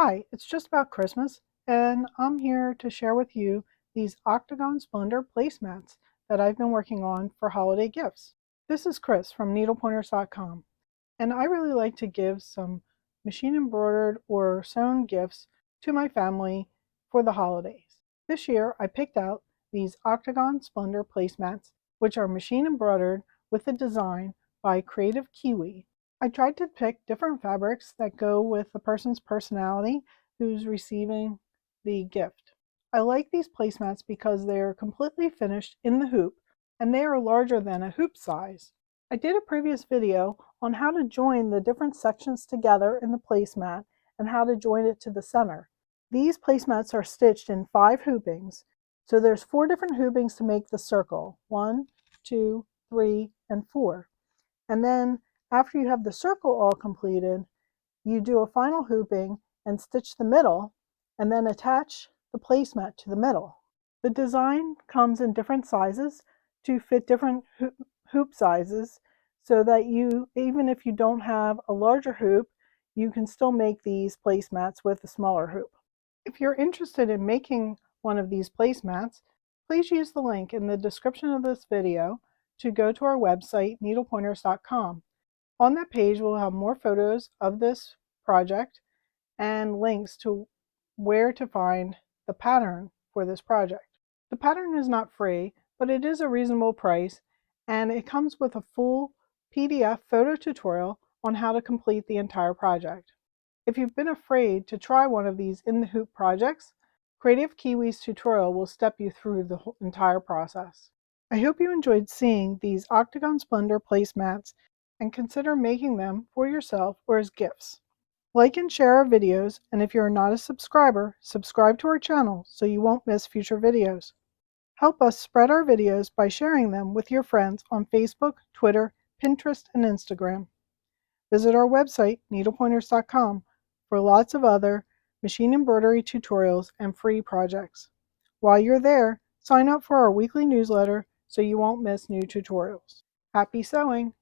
Hi, it's just about Christmas, and I'm here to share with you these Octagon Splendor Placemats that I've been working on for holiday gifts. This is Chris from needlepointers.com, and I really like to give some machine embroidered or sewn gifts to my family for the holidays. This year, I picked out these Octagon Splendor Placemats, which are machine embroidered with a design by Kreative Kiwi. I tried to pick different fabrics that go with the person's personality who's receiving the gift. I like these placemats because they are completely finished in the hoop and they are larger than a hoop size. I did a previous video on how to join the different sections together in the placemat and how to join it to the center. These placemats are stitched in 5 hoopings, so there's 4 different hoopings to make the circle. 1, 2, 3, and 4. And then after you have the circle all completed, you do a final hooping and stitch the middle and then attach the placemat to the middle. The design comes in different sizes to fit different hoop sizes so that you, even if you don't have a larger hoop, you can still make these placemats with a smaller hoop. If you're interested in making one of these placemats, please use the link in the description of this video to go to our website, needlepointers.com. On that page, we'll have more photos of this project and links to where to find the pattern for this project. The pattern is not free, but it is a reasonable price, and it comes with a full PDF photo tutorial on how to complete the entire project. If you've been afraid to try one of these in the hoop projects, Kreative Kiwi's tutorial will step you through the entire process. I hope you enjoyed seeing these Octagon Splendor placemats and consider making them for yourself or as gifts. Like and share our videos, and if you are not a subscriber, subscribe to our channel so you won't miss future videos. Help us spread our videos by sharing them with your friends on Facebook, Twitter, Pinterest, and Instagram. Visit our website, needlepointers.com, for lots of other machine embroidery tutorials and free projects. While you're there, sign up for our weekly newsletter so you won't miss new tutorials. Happy sewing!